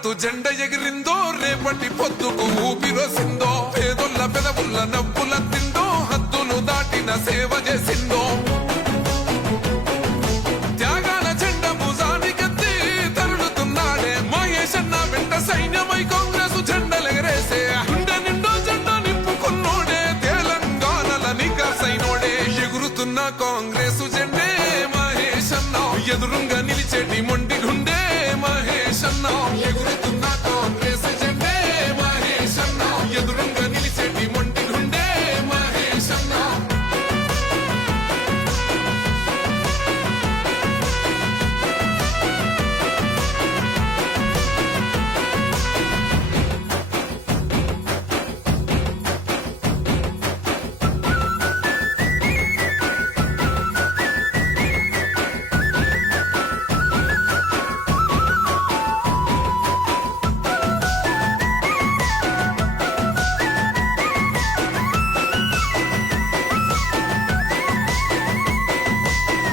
రెపరెపలాడుతూ జెండ ఎగిరిందో రేపటి పొద్దుకు ఊపిరోసిందో పేదొల్ల పెదవుల్ల నవ్వుల తిందో హద్దులు దాటిన సేవ చేసిందో త్యాగాల జెండ భుజానికెత్తి తరులుతున్నాడే మహేష్ అన్న వెంట సైన్యమై కాంగ్రెస్ జెండలెగరేసే గుండె నిండో జెండా నింపుకున్నోడే తెలంగాణల నికాసైనోడే ఎగురుతున్న కాంగ్రెస్ జెండే మహేష్ అన్న ఎదురుంగా నిలిచేటి మొండి గుండె మహేష్ అన్న ఎగురుతున్న కాంగ్రెస్ జెండే మహేష్ అన్న ఎదురుంగా నిలిచేటి మొండి గుండె మహేష్ అన్న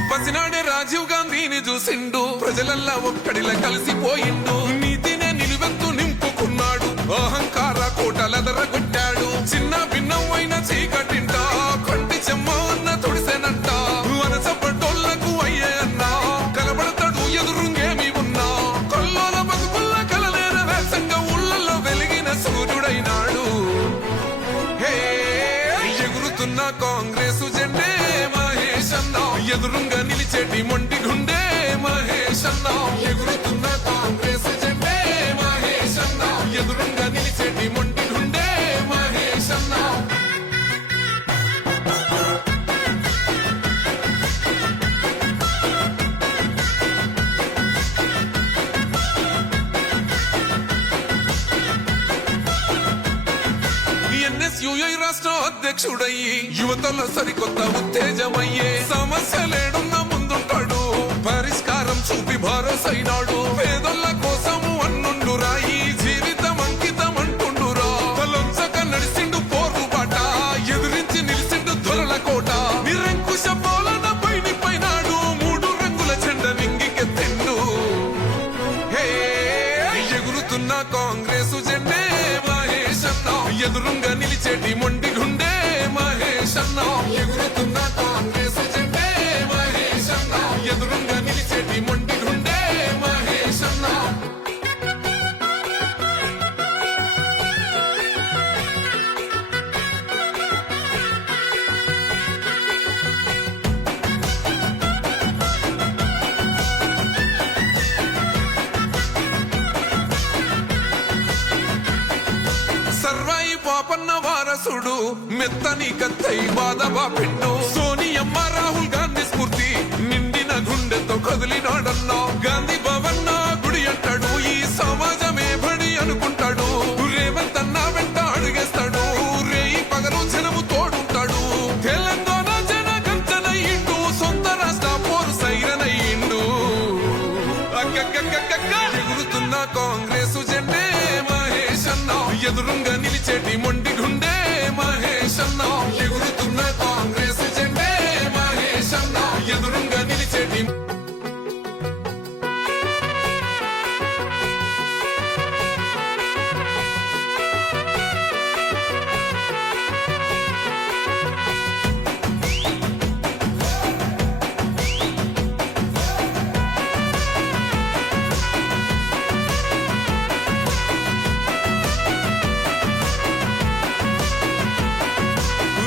పసినాడే రాజీవ్ గాంధీని చూసిండు ప్రజలల్లా ఒక్కడిలా కలిసిపోయిండు నీతినే నిలువెత్తు నింపుకున్నాడు అహంకార కోటలెదరగొట్టాడు చిన్న భిన్నమైన చీకటింట కంటి చెమ్మ అన్న తొడిసెనంట వనసపడ్డోళ్లకు అయ్యే అన్న కలబడతాడు ఎదురుంగేమి ఉన్నా కొల్లోల బతుకుల్ల కలలేర వేసంగా ఊళ్ళల్లో వెలిగిన సూర్యుడైనాడు హే ఎగురుతున్న కాంగ్రెస్ జెండే మహేష్ అన్న ఎదురుంగా నిలిచేటి మొండి గుండె మహేష్ అన్న ఎగురుతున్న కాంగ్రెస్ జెండే మహేష్ అన్న ఎదురుంగా నిలిచేటి మొండి గుండె మహేష్ అన్న ఎన్ఎస్యుఐ రాష్ట్ర అధ్యక్షుడయ్యి యువతలో సరికొత్త ఉత్తేజమయ్యే సమస్యలేడున్న ముందుంటాడు పరిష్కారం చూపి భరోసైనాడు పేదోళ్ళ కోసము అన్నుండు రాయి జీవితం అంకితం అంటుండురా తలొంచక నడిసిండు పోరుబాట ఎదురించి నిలిచిండు దొరల కోట నిరంకుశ పాలన పైనాడు మూడు రంగుల జెండ నింగికెత్తిండు హే ఎగురుతున్న కాంగ్రెస్ జెండే మహేష్ అన్న ఎదురుంగా నిలిచేటి మొండి గుండె మహేష్ అన్న ఎగురుతున్న కాంగ్రెస్ జెండే మహేష్ అన్న ఎదురుంగా నిలిచేటి మొండి గుండె మహేష్ అన్న సర్వాయి పాపన్న వారసుడు మెత్తని కత్తై బాధబా పిండు సోనియమ్మ రాహుల్ గాంధీ స్ఫూర్తి నిండిన గుండెతో కదిలినాడన్నా గాంధీ భవన్న గుడి అంటాడు ఈ సమాజమే బడి అనుకుంటాడు రేవంత్ అన్న వెంట అడుగేస్తాడు రేయి పగలు జనము తోడుంటాడు తెలంగాణ జన గంటనయ్యిండు సొంత రాష్ట్ర పోరు సైరనయ్యిండు ఎగురుతున్న కాంగ్రెస్ జెండే మహేష్ అన్న ఎదురుంగా నిలిచేటి మొండి గుండె మహేష్ అన్న ఎగురుతున్న కాంగ్రెస్ జెండే మహేష్ అన్న ఎదురుంగా నిలిచేటి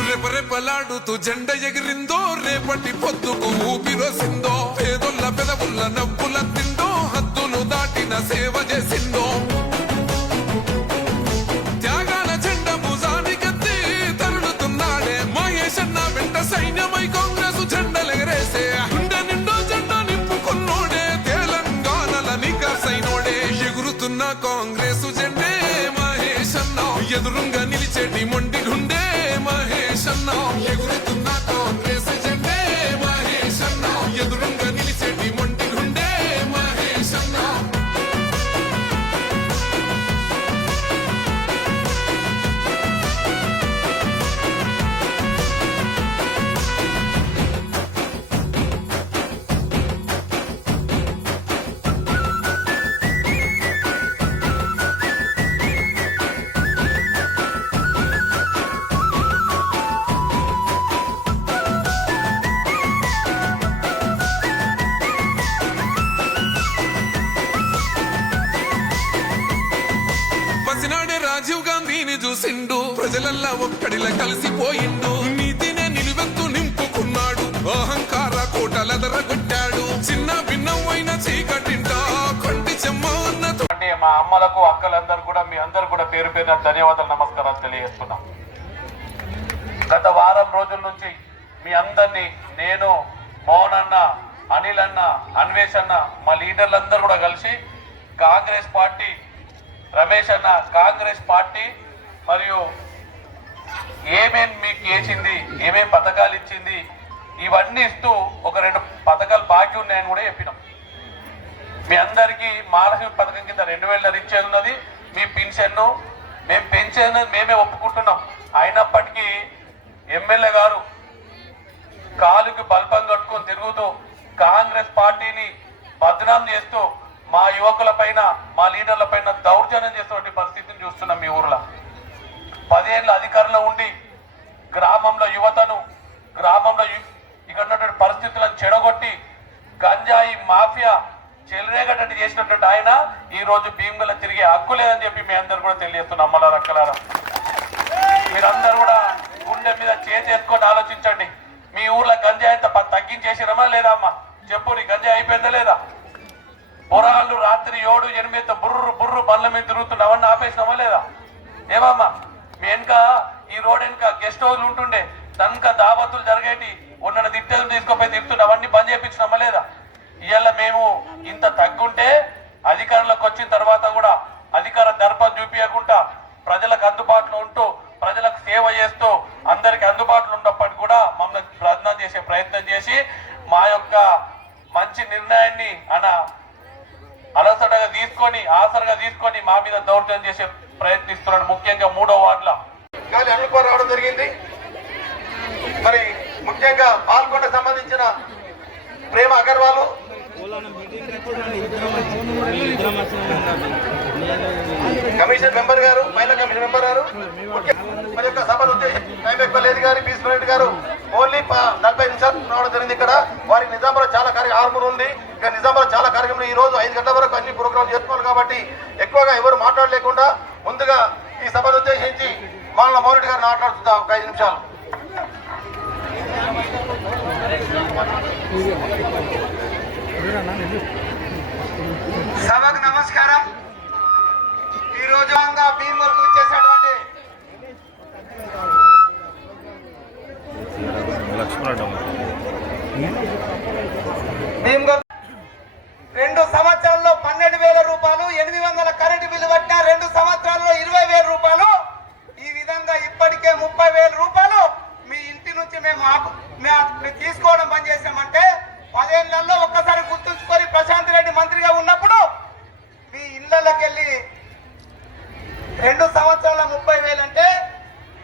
రెపరెపలాడుతూ జెండ ఎగిరిందో రేపటి పొద్దుకు ఊపిరోసిందో పేదొల్ల పెదవుల్ల నవ్వుల తిందో హద్దులు దాటిన సేవ చేసిందో త్యాగాల జెండ భుజానికెత్తి తరులుతున్నాడే మహేష్ అన్న వెంట సైన్యమై కాంగ్రెస్ జెండలెగరేసే గుండె నిండో జెండా నింపుకున్నోడే తెలంగాణల నికాసైనోడే ఎగురుతున్న కాంగ్రెస్ జెండే మహేష్ అన్న ఎదురుంగా నిలిచేటి మొండి గుండె మహేష్ అన్న ఎగురుతున్న కాంగ్రెస్ జెండే మహేష్ అన్న ఎదురుంగా నిలిచేటి మొండి గుండె మహేష్ అన్న ప్రజలల్లా ఒక్కడిలా కలిసిపోయిండు. నీతినే నిలువెత్తు నింపుకున్నాడు, అహంకార కోటలెదరగొట్టాడు. చిన్న భిన్నమైన చీకటింట కొంటి చెమ్మ ఉన్నతో మా అమ్మలకు అక్కలందరూ కూడా మీ అందరూ కూడా పేరు పేరున ధన్యవాదాలు నమస్కారాలు తెలియజేస్తున్నాం. గత వారం రోజుల నుంచి మీ అందరినీ నేను, మోహన్ అన్న, అనిల్ అన్న, అన్వేష్ అన్న, మా లీడర్లందరూ కూడా కలిసి కాంగ్రెస్ పార్టీ, రమేష్ అన్న, కాంగ్రెస్ పార్టీ మరియు ఏమేం మీకు చేసింది, ఏమేం పథకాలు ఇచ్చింది, ఇవన్నీ ఇస్తూ ఒక 2 పథకాలు బాకీ ఉన్నాయని కూడా చెప్పినాం. మీ అందరికీ మహాలక్ష్మి పథకం కింద 2000 ఇచ్చేది ఉన్నది. మీ పెన్షన్ను మేము పెంచేది మేమే ఒప్పుకుంటున్నాం. అయినప్పటికీ ఎమ్మెల్యే గారు కాలుకి బల్బం కట్టుకొని తిరుగుతూ కాంగ్రెస్ పార్టీని బదనాం చేస్తూ మా యువకుల పైన, మా లీడర్ల పైన దౌర్జన్యం చేస్తున్న పరిస్థితిని చూస్తున్నాం. మీ ఊర్లో 10 ఏళ్ళ అధికారంలో ఉండి గ్రామంలో యువతను, గ్రామంలో ఇక్కడ ఉన్నటువంటి పరిస్థితులను చెడగొట్టి గంజాయి మాఫియా చెలరేగటట్టు చేసినటువంటి ఆయన ఈ రోజు భీమ్గల తిరిగే హక్కు లేదని చెప్పి మీ అందరు కూడా తెలియజేస్తున్నాం. అమ్మలారా, అక్కలారా, మీరందరూ కూడా గుండె మీద చేతుకొని ఆలోచించండి. మీ ఊర్లో గంజాయి అంత తగ్గించేసిరమా లేదా? అమ్మా చెప్పు, నీ గంజాయి అయిపోయిందా లేదా? పొరాళ్ళు రాత్రి 7, 8 బుర్రు బుర్రు బండ్ల మీద తిరుగుతున్నా, అవన్నీ ఆపేసినామా లేదా? ఏమమ్మా మీ వెనక ఈ రోడ్ వెనక గెస్ట్ హౌస్లు ఉంటుండే, తనక దావతులు జరిగేటి, ఉన్న దిట్టలు తీసుకుపోయి తిరుగుతున్నా, అవన్నీ బంద్ చేయించినామా లేదా? ఇవాళ మేము ఇంత తగ్గుంటే అధికారంలోకి వచ్చిన తర్వాత కూడా అధికార దర్పం చూపించకుండా ప్రజలకు అందుబాటులో ఉంటూ ప్రజలకు సేవ చేస్తూ అందరికి అందుబాటులో ఉన్నప్పటికీ కూడా మమ్మల్ని ప్రయత్నం చేసే ప్రయత్నం చేసి మా యొక్క మంచి నిర్ణయాన్ని అలసటగా తీసుకొని, ఆసరగా తీసుకొని మా మీద దౌర్జన్యం చేసే ప్రయత్నిస్తున్నాడు. ముఖ్యంగా 3వ వార్డులో అనుకో రావడం జరిగింది. మరి ముఖ్యంగా పాల్గొండకు సంబంధించిన ప్రేమ అగర్వాల్, కమిషన్ మెంబర్ గారు, మహిళా కమిషన్ మెంబర్ గారు, మరి యొక్క సభను టైం ఎక్కువ లేదు గారు, పీస్ రెడ్డి గారు ఓన్లీ 40 నిమిషాలు రావడం జరిగింది. ఇక్కడ వారికి నిజామాబాద్ చాలా ఆర్మూర్ ఉంది, ఇక నిజామాబాద్ చాలా కార్యక్రమం ఈ రోజు 5 గంటల వరకు అన్ని ప్రోగ్రాంలు చేసుకోవాలి కాబట్టి ఎక్కువగా ఎవరు మాట్లాడలేకుండా ముందుగా ఈ సభను ఉద్దేశించి మోహన్ రెడ్డి గారు మాట్లాడుతుందా ఒక 5 నిమిషాలు. సభకు నమస్కారం. ఈరోజు భీమ్గల్కు వచ్చేసినటువంటి భీమ్గల్ 2 సంవత్సరాల్లో 12,000 రూపాయలు, 800 కరెంటు బిల్లు పట్టిన 2 సంవత్సరాల్లో 20,000 రూపాయలు, ఈ విధంగా ఇప్పటికే 30,000 రూపాయలు మీ ఇంటి నుంచి మేము తీసుకోవడం బంద్ చేసామంటే 10 ఏళ్లలో ఒక్కసారి గుర్తుంచుకొని ప్రశాంత్ రెడ్డి మంత్రిగా ఉన్నప్పుడు మీ ఇళ్లకి వెళ్ళి 2 సంవత్సరాల 30,000 అంటే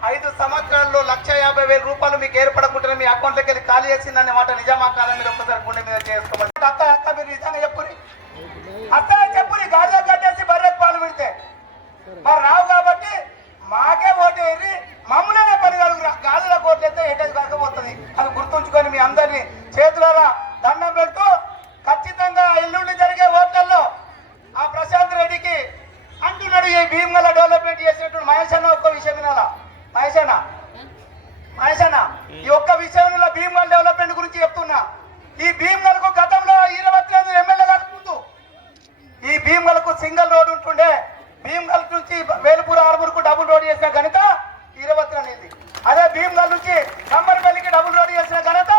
5 సంవత్సరాల్లో 1,50,000 రూపాయలు మీకు ఏర్పడకుంటే మీ అకౌంట్లోకి వెళ్ళి ఖాళీ చేసిందనే మాట నిజమా కాదని మీరు ఒక్కసారి గుండె మీద చేసుకోమని అక్క మీరు నిజంగా చెప్పుని, అత్తగా చెప్పుని, గాడిలో కట్టేసి బర్రెకు పాలు పెడితే మరి రావు కాబట్టి మాకే ఓటు వేసి మమ్మల్నే 10 గాలిలో కోట్లయితే ఏటేది కాకపోతుంది. అది గుర్తుంచుకొని మీ అందరినీ చేతులారా దండం పెడుతూ ఖచ్చితంగా ఎల్లుండి జరిగే ఓట్లలో ఆ ప్రశాంత్ రెడ్డికి అంటున్నాడు ఈ భీమ్గల్ డెవలప్మెంట్ చేసినట్టు మహేష్ అన్న ఒక్క విషయం వినాలా? మహేష్ అన్న ఈ ఒక్క విషయంలో భీమ్గల్ డెవలప్మెంట్ గురించి చెప్తున్నా. ఈ భీమ్గల్కు గతంలో 25 ఎమ్మెల్యే కాకముందు ఈ భీమ్గల్కు సింగిల్ రోడ్ ఉంటుండే. భీమ్గల్ నుంచి వేలుపూర్ ఆర్మూర్కు డబుల్ రోడ్ చేసిన ఘనత 23 అదే భీమ్గల్ నుంచి కమ్మరిపల్లికి డబుల్ రోడ్ చేసిన ఘనత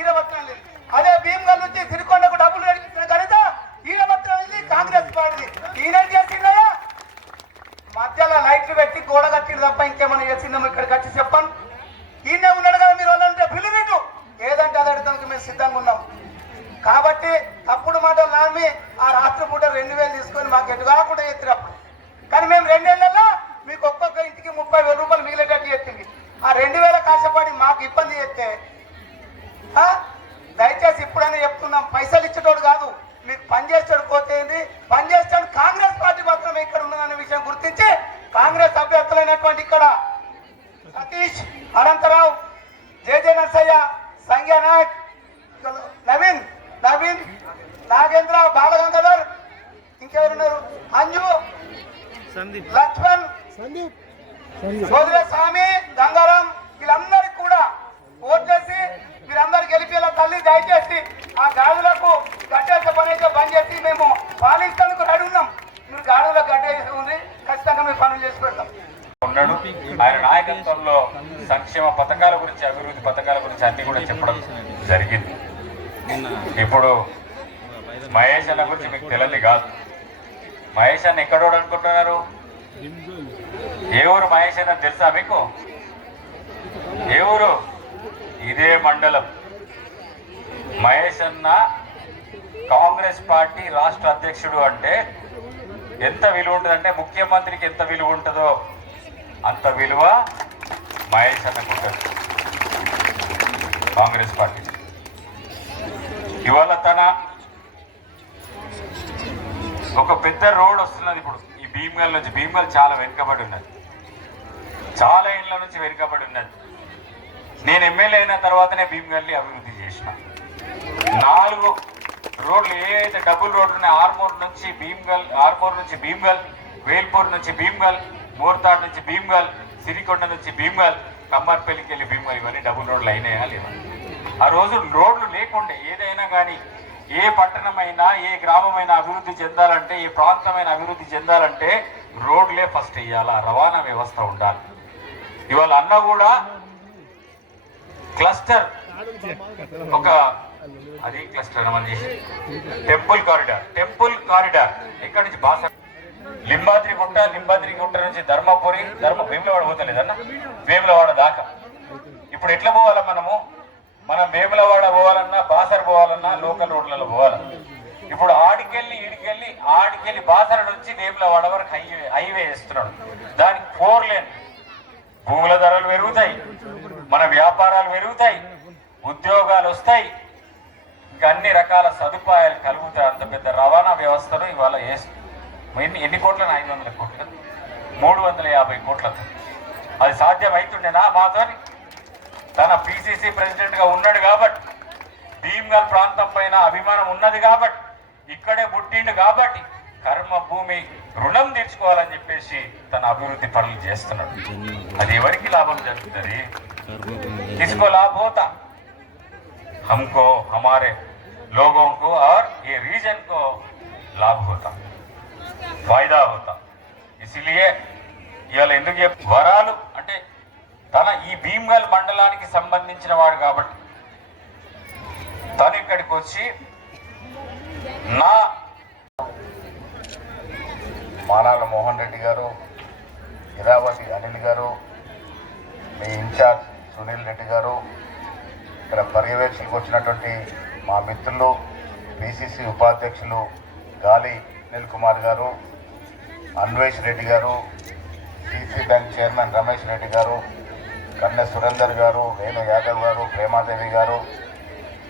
23 అదే భీమ్గల్ నుంచి సిరికొండకు డబుల్ రోడ్ చేసిన ఘనత 23 కాంగ్రెస్ పార్టీ. ఈయన చేసిందయా మధ్యలో లైట్లు పెట్టి గోడ కట్టింది తప్ప ఇంకేమైనా చేసిందేమో ఇక్కడికి వచ్చి చెప్పాను. ఈయనే ఉన్నాడు కదా మీరు వాళ్ళంటే పిలివిటు ఏదంటే అది అడగడానికి మేము సిద్ధంగా ఉన్నాం. కాబట్టి తప్పుడు మాటలు నామి ఆ రాత్రి పూట 2,000 తీసుకొని మాకు ఎటు కాకుండా ఎత్తినప్పుడు, కానీ మేము 2 ఏళ్లలో మీకు ఒక్కొక్క ఇంటికి 30,000 రూపాయలు మిగిలేటట్టు చెప్పింది. ఆ 2,000 కాశపడి మాకు ఇబ్బంది చేస్తే దయచేసి ఇప్పుడైనా చెప్తున్నాం, పైసలు ఇచ్చేటోడు కాదు, మీకు పనిచేసేటోడు పోతేంది, పనిచేసేటోడు కాంగ్రెస్ పార్టీ మాత్రమే ఇక్కడ ఉన్నదనే విషయం గుర్తించి కాంగ్రెస్ అభ్యర్థులైనటువంటి ఇక్కడ సతీష్, అనంతరావు, జేజే నర్సయ్య, సంఖ్యా నాయక్, నవీన్, నాగేంద్ర, సోదర స్వామి గంగారాం వీళ్ళందరికీ కూడా ఓట్లేసి మీరందరూ గెలిపేలా తల్లి దయచేసి ఆ గాడులకు గడ్డేసే పని అయితే బంద్ చేసి మేము పాలించడానికి రెడీ ఉన్నాం. మీరు గాడులో గడ్డేసి ఉంది, ఖచ్చితంగా మేము పనులు చేసి పెడతాం. ఉన్నాడు. ఆయన నాయకత్వంలో సంక్షేమ పథకాల గురించి, అభివృద్ధి పథకాల గురించి అన్ని కూడా చెప్పడం జరిగింది. ఇప్పుడు మహేష్ అన్న గురించి మీకు తెలియదు కాదు. మహేష్ అన్న ఎక్కడోడు అనుకుంటున్నారు? ఏ ఊరు మహేష్ అన్న తెలుసా మీకు? ఏ ఊరు? ఇదే మండలం. మహేష్ అన్న కాంగ్రెస్ పార్టీ రాష్ట్ర అధ్యక్షుడు అంటే ఎంత విలువ ఉంటుందంటే, ముఖ్యమంత్రికి ఎంత విలువ ఉంటుందో అంత విలువ మహేష్ అన్నకు ఉంటుంది కాంగ్రెస్ పార్టీ. ఇవాళ తన ఒక పెద్ద రోడ్ వస్తున్నది ఇప్పుడు ఈ భీమ్గల్ నుంచి. భీమ్గల్ చాలా వెనుకబడి ఉన్నది, చాలా ఇండ్ల నుంచి వెనుకబడి ఉన్నది. నేను ఎమ్మెల్యే అయిన తర్వాతనే భీమ్గల్ని అభివృద్ధి చేసిన. 4 రోడ్లు ఏదైతే డబుల్ రోడ్లు ఉన్నాయి, ఆర్మూర్ నుంచి భీమ్గల్, వేల్పూర్ నుంచి భీమ్గల్, మోర్తాడ్ నుంచి భీమ్గల్, సిరికొండ నుంచి భీమ్గల్, కమ్మర్పల్లికి వెళ్ళి భీమ్గల్, ఇవన్నీ డబుల్ రోడ్లు అయినాయా లేదా? ఆ రోజు రోడ్లు లేకుండే ఏదైనా కానీ, ఏ పట్టణమైనా ఏ గ్రామమైనా అభివృద్ధి చెందాలంటే, ఏ ప్రాంతమైన అభివృద్ధి చెందాలంటే రోడ్లే ఫస్ట్ వేయాలి, రవాణా వ్యవస్థ ఉండాలి. ఇవాళ అన్న కూడా క్లస్టర్, ఒక అది క్లస్టర్ అని టెంపుల్ కారిడార్ ఎక్కడి నుంచి బాస లింబాద్రి గుట్ట నుంచి ధర్మపురి, వేములవాడ పోతలేదన్న, వేములవాడ దాకా. ఇప్పుడు ఎట్లా పోవాలా మనం వేములవాడ పోవాలన్నా, బాసర్ పోవాలన్నా లోకల్ రోడ్లలో పోవాలి. ఇప్పుడు ఆడికెళ్ళి బాసర నుంచి వేములవాడ వరకు హైవే వేస్తున్నాడు. దానికి 4 లేన్. భూముల ధరలు పెరుగుతాయి, మన వ్యాపారాలు పెరుగుతాయి, ఉద్యోగాలు వస్తాయి, ఇంకా అన్ని రకాల సదుపాయాలు కలుగుతాయి. అంత పెద్ద రవాణా వ్యవస్థను ఇవాళ ఎన్ని కోట్లను? 500 కోట్లు, 350 కోట్లతో అది సాధ్యం అవుతుండేనా మాతో? తన పిసిసి ప్రెసిడెంట్ గా ఉన్నాడు కాబట్టి, భీమ్గల్ ప్రాంతం పైన అభిమానం ఉన్నది కాబట్టి, ఇక్కడే పుట్టిండు కాబట్టి కర్మ భూమి రుణం తీర్చుకోవాలని చెప్పేసి తన అభివృద్ధి పనులు చేస్తున్నాడు. అది ఎవరికి లాభం జరుగుతుంది? किसको लाभ होता? हमको, हमारे लोगों को और ये रीजन को लाभ होता, फायदा होता. इसलिए ఇవాళ ఎందుకు వరాలు అంటే తన ఈ భీమ్గల్ మండలానికి సంబంధించిన వాడు కాబట్టి తను ఇక్కడికి వచ్చి నా మానాల మోహన్ రెడ్డి గారు, ఇరావతి అనిల్ గారు, మీ ఇన్ఛార్జ్ సునీల్ రెడ్డి గారు, ఇక్కడ పర్యవేక్షణకు వచ్చినటువంటి మా మిత్రులు పిసిసి ఉపాధ్యక్షులు గాలి అనిల్ కుమార్ గారు, అన్వేష్ రెడ్డి గారు, CC bank chairman Ramesh Reddy గారు, కన్నె సురేందర్ గారు, వేణు యాదవ్ గారు, ప్రేమాదేవి గారు,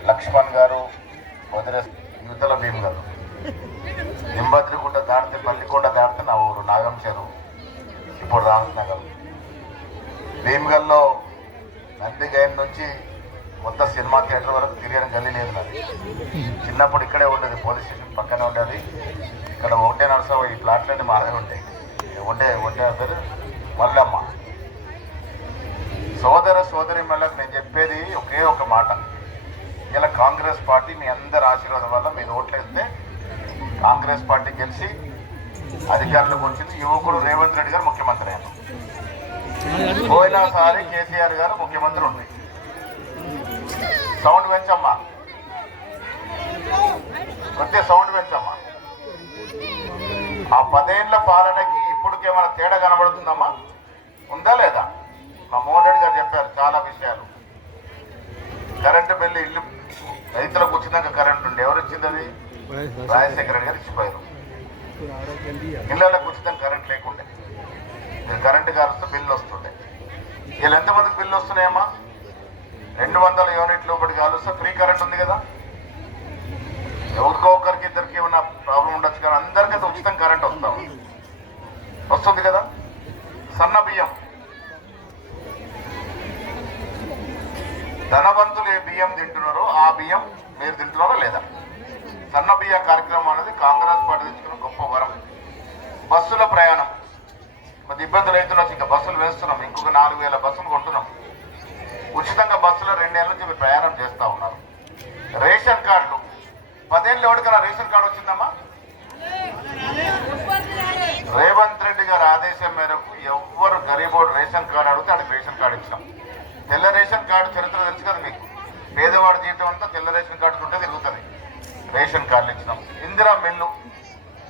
లక్ష్మణ్ గారు, వదిలే యువతల భీమ్ గారు. నింబద్రిగుట్ట దాటితే పల్లికొండ దాటితే నా ఊరు నాగం చెరువు, ఇప్పుడు రామనగర్. భీమ్గల్లో నందిగైన్ నుంచి కొత్త సినిమా థియేటర్ వరకు తిరిగిన గల్లీ లేదు నాది. చిన్నప్పుడు ఇక్కడే ఉండేది, పోలీస్ స్టేషన్ పక్కనే ఉండేది. ఇక్కడ ఒకటే నడుస్తావు, ఈ ప్లాట్లన్నీ మాదే ఉంటాయి. ఒకటే పేరు మల్లమ్మ. సోదరి మళ్ళీ నేను చెప్పేది ఒకే ఒక మాట, ఇలా కాంగ్రెస్ పార్టీ మీ అందరి ఆశీర్వాదం వల్ల మీరు ఓట్లేస్తే కాంగ్రెస్ పార్టీ గెలిచి అధికారంలోకి వచ్చింది. యువకుడు రేవంత్ రెడ్డి గారు ముఖ్యమంత్రి అయ్యారు. పోయినసారి కేసీఆర్ గారు ముఖ్యమంత్రి ఉంది. సౌండ్ పెంచమ్మా, కొద్దిగా సౌండ్ పెంచమ్మా. ఆ 10 ఏళ్ల పాలనకి ఇప్పటికేమైనా తేడా కనబడుతుందమ్మా? ఉందా లేదా? మా మోహన్ రెడ్డి గారు చెప్పారు చాలా విషయాలు. కరెంటు బిల్లు ఇల్లు రైతులకు వచ్చినాక కరెంట్ ఉండే, ఎవరు ఇచ్చింది? అది రాజశేఖర రెడ్డి గారు ఇచ్చిపోయారు. ఇళ్ళకు ఉచితం కరెంట్ లేకుండే, మీరు కరెంటు కారుస్తూ బిల్లు వస్తుండే. వీళ్ళు ఎంతమందికి బిల్లు వస్తున్నాయమ్మా? 200 యూనిట్లు ఒకటి కాలుస్తే ఫ్రీ కరెంట్ ఉంది కదా. ఎవరికో ఒకరికి ఇద్దరికి ఏమన్నా ప్రాబ్లం ఉండొచ్చు, కానీ అందరికీ ఉచితం కరెంట్ వస్తుంది కదా. సన్న బియ్యం, ధనవంతులు ఏ బియ్యం తింటున్నారో ఆ బియ్యం మీరు తింటున్నారో లేదా? సన్న బియ్య కార్యక్రమం అనేది కాంగ్రెస్ పార్టీ తెచ్చుకున్న గొప్ప వరం. బస్సుల ప్రయాణం కొద్ది ఇబ్బందులు అవుతున్నాం. ఇంకా బస్సులు వేస్తున్నాం, ఇంకొక 4000 బస్సులు కొంటున్నాం. ఉచితంగా బస్సులో 2 నెలల నుంచి మీరు ప్రయాణం చేస్తూ ఉన్నారు. రేషన్ కార్డులు 10 ఏళ్ళు ఎవరికైనా రేషన్ కార్డు వచ్చిందమ్మా? రేవంత్ రెడ్డి గారి ఆదేశం మేరకు ఎవ్వరు గరీబోడు రేషన్ కార్డు అడిగితే ఆడికి రేషన్ కార్డు ఇచ్చినాం. తెల్ల రేషన్ కార్డు చరిత్ర తెలుసు కదా మీకు. పేదవాడు జీవితం అంతా తెల్ల రేషన్ కార్డు ఉంటే తిరుగుతుంది. రేషన్ కార్డులు ఇచ్చినాం. ఇందిరా మిల్లు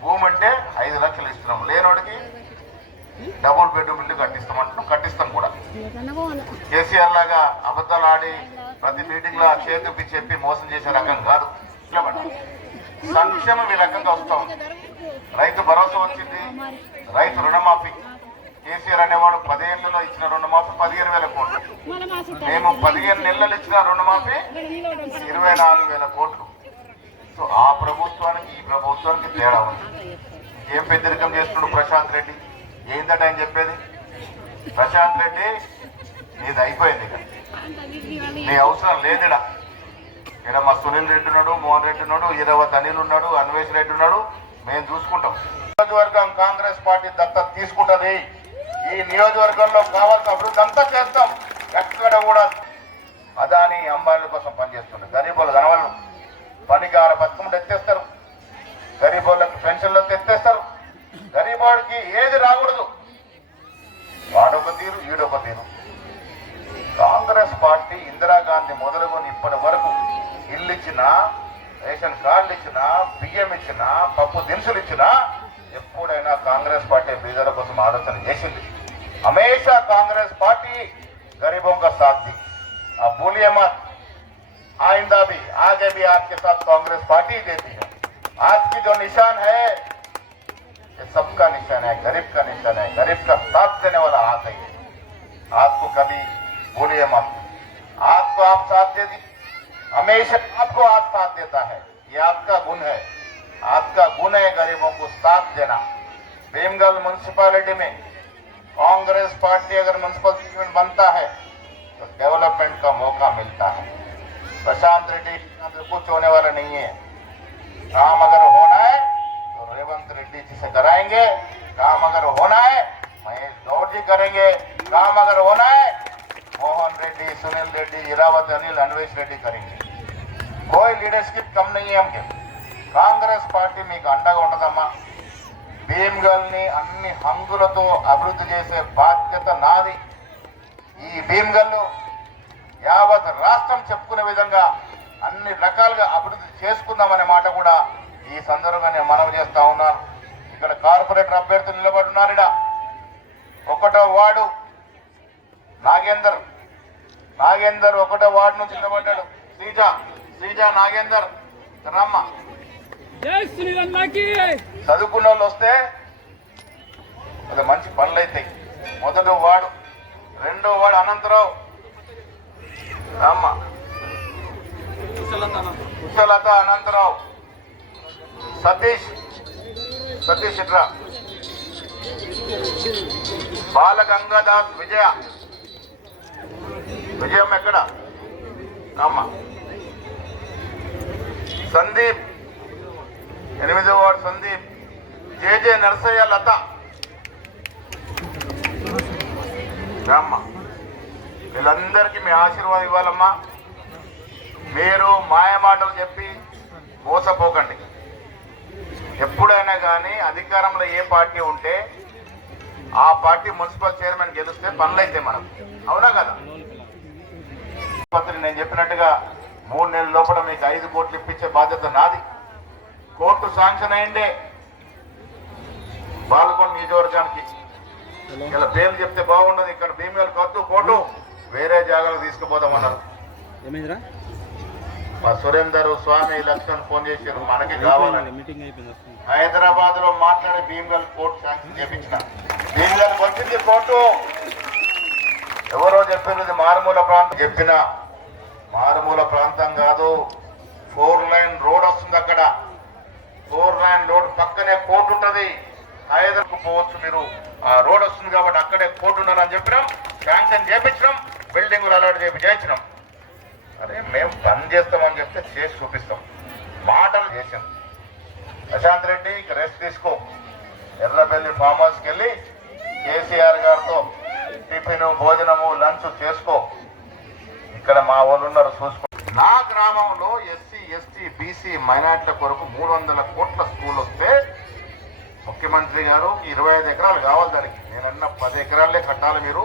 భూమి అంటే 5 లక్షలు ఇస్తున్నాం. లేనోడికి డబుల్ బెడ్రూమ్ ఇల్లు కట్టిస్తామంటున్నాం, కట్టిస్తాం కూడా. కేసీఆర్ లాగా అబద్ధాలు ఆడి ప్రతి మీటింగ్ లో చేతుపి చెప్పి మోసం చేసే రకం కాదు. సంక్షేమం ఈ రకంగా వస్తా ఉంది. రైతు భరోసా వచ్చింది, రైతు రుణమాఫీ. కేసీఆర్ అనేవాడు 10 ఏళ్లలో ఇచ్చిన రుణమాఫీ 15,000 కోట్లు. మేము 15 నెలలు ఇచ్చిన రుణమాఫీ 24,000 కోట్లు. సో ఆ ప్రభుత్వానికి ఈ ప్రభుత్వానికి తేడా ఉంది. ఏం పెద్దరికం చేస్తున్నాడు ప్రశాంత్ రెడ్డి? ఏంటంటే ఆయన చెప్పేది? ప్రశాంత్ రెడ్డి నీది అయిపోయింది, నీ అవసరం లేదుడా. ఇక్కడ మా సునీల్ రెడ్డి ఉన్నాడు, మోహన్ రెడ్డి ఉన్నాడు, ఇరవత్ అనిల్ ఉన్నాడు, అన్వేష్ రెడ్డి ఉన్నాడు. మేము చూసుకుంటాం. నియోజకవర్గం కాంగ్రెస్ పార్టీ దత్తత తీసుకుంటది. ఈ నియోజకవర్గంలో కావాల్సిన అభివృద్ధి అంతా చేస్తాం. ఎక్కడ కూడా అదాని అంబానీల కోసం పనిచేస్తుంది. గరీబులు కనవలను పనికార పథకం ఎత్తేస్తారు, గరీబులకు పెన్షన్లు ఎత్తేస్తారు. గరీబోడికి ఏది రాకూడదు. వాడొక తీరు, ఈడొక తీరు. కాంగ్రెస్ పార్టీ ఇందిరాగాంధీ మొదలుకొని ఇప్పటి వరకు ఇల్లు ఇచ్చినా, రేషన్ కార్డులు ఇచ్చినా, బియ్యం ఇచ్చినా, పప్పు దినుసులు ఇచ్చినా ఎప్పుడైనా కాంగ్రెస్ పార్టీ బీదల కోసం ఆలోచన చేసింది. हमेशा कांग्रेस पार्टी गरीबों का साथ दी. आप भूलिए मत, आइंदा भी आगे भी आपके साथ कांग्रेस पार्टी देती है. आज की जो निशान है ये सबका निशान है, गरीब का निशान है. गरीब का साथ देने वाला हाथ है. आपको कभी भूलिए मत. आपको आप साथ दे दी, हमेशा आपको आज साथ देता है. ये आपका गुण है, आपका गुण है गरीबों को साथ देना. भीमगल म्युनिसिपालिटी में कांग्रेस पार्टी अगर म्युनिसिपल बनता है तो डेवलपमेंट का मौका मिलता है. प्रशांत रेड्डी कुछ होने वाला नहीं है. काम अगर होना है तो रेवंत रेड्डी जी से कराएंगे. काम अगर होना है महेश गौड़ जी करेंगे. काम अगर होना है मोहन रेड्डी, सुनील रेड्डी, इरावत अनिल, अन्वेष रेड्डी करेंगे. कोई लीडरशिप कम नहीं है हमके. कांग्रेस पार्टी में अंडगा ఉంటదమ్మా. భీమ్గల్ని అన్ని హంగులతో అభివృద్ధి చేసే బాధ్యత నాది. ఈ భీమ్గల్ను యావత్ రాష్ట్రం చెప్పుకునే విధంగా అన్ని రకాలుగా అభివృద్ధి చేసుకుందామనే మాట కూడా ఈ సందర్భంగా నేను మనవి చేస్తా ఉన్నాను. ఇక్కడ కార్పొరేటర్ అభ్యర్థులు నిలబడున్నారు. ఇక్కడ 1వ వార్డు నాగేందర్ 1వ వార్డు నుంచి నిలబడ్డాడు. శ్రీజ నాగేందర్ రమ్మ. చదువుకున్న వాళ్ళు వస్తే అది మంచి పనులు అవుతాయి. 1వ వార్డు, 2వ వార్డు అనంతరావు అమ్మ, కుశలత అనంతరావు, సతీష్ ఇట్రా, బాలగంగాదాస్ విజయం ఎక్కడ అమ్మ, సందీప్ 8వ వార్డు సందీప్, జేజే నర్సయ్య లత రామ్మ. వీళ్ళందరికీ మీ ఆశీర్వాదం ఇవ్వాలమ్మా. మీరు మాయ మాటలు చెప్పి మోసపోకండి. ఎప్పుడైనా కానీ అధికారంలో ఏ పార్టీ ఉంటే ఆ పార్టీ మున్సిపల్ చైర్మన్ గెలిస్తే పనులైతే మనం, అవునా కదా? నేను చెప్పినట్టుగా 3 నెలల లోపల మీకు 5 కోట్లు ఇప్పించే బాధ్యత నాది. కోర్టు శాంక్షన్ అయిందే బాల్కొండ నియోజకవర్గానికి. ఇలా పేర్లు చెప్తే బాగుండదు. ఇక్కడ భీమగల్ కొద్దు కోర్టు వేరే జాగాలకు తీసుకుపోదామన్నారు. మా సురేందర్ స్వామి లక్ష్మణ్ ఫోన్ చేశారు, మనకి కావాలని. హైదరాబాద్ లో మాట్లాడి భీమగల్ కోర్టు శాంక్షన్ చేయించిన. భీమగల్ వచ్చింది కోర్టు. ఎవరో చెప్పారు ఇది మారుమూల ప్రాంతం. చెప్పిన మారుమూల ప్రాంతం కాదు, 4 లైన్ రోడ్ వస్తుంది. అక్కడ 4 లైన్ రోడ్ పక్కనే కోర్టు ఉంటుంది. హైదరాబాద్ పోవచ్చు మీరు, ఆ రోడ్ వస్తుంది కాబట్టి అక్కడే కోర్టు ఉండాలని చెప్పినాం. శాంక్షన్ చేయించినాం, బిల్డింగ్లు అలాంటి చేయించినాం. అరే మేము పని చేస్తామని చెప్తే చేసి చూపిస్తాం. మాటలు చేసాం. ప్రశాంత్ రెడ్డి ఇక రెస్ట్ తీసుకో, ఎర్రబెల్లి ఫామ్ హౌస్కి వెళ్ళి కేసీఆర్ గారితో టిఫిన్ భోజనము లంచ్ చేసుకో. ఇక్కడ మా వాళ్ళు ఉన్నారు చూసుకో. నా గ్రామంలో ఎస్సీ ఎస్టీ బీసీ మైనార్టీల కొరకు 300 కోట్ల స్కూల్ వస్తే ముఖ్యమంత్రి గారు 25 ఎకరాలు కావాలి దానికి. నేనన్న 10 ఎకరాలే కట్టాలి, మీరు